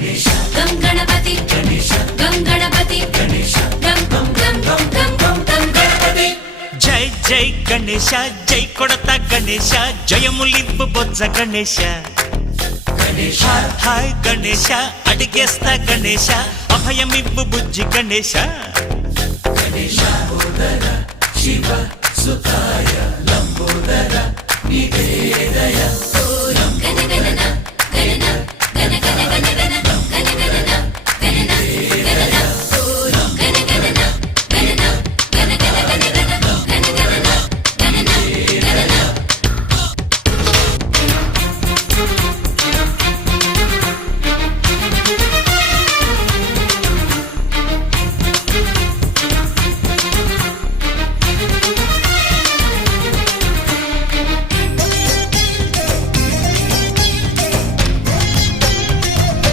గం గణపతి గం గణపతి గం గం గం గం గం గం గణపతి. జై జై గణేశ జై కొడత గణేశ జయములివ్వు బొజ్జ గణేశ. హాయ్ గణేశ అడిగేస్తా గణేశ అభయమివ్వు బుజ్జి గణేశ. శివ సుతాయ లంబోదర నివేదయ. గణ గణన గణన గణ గణ గణ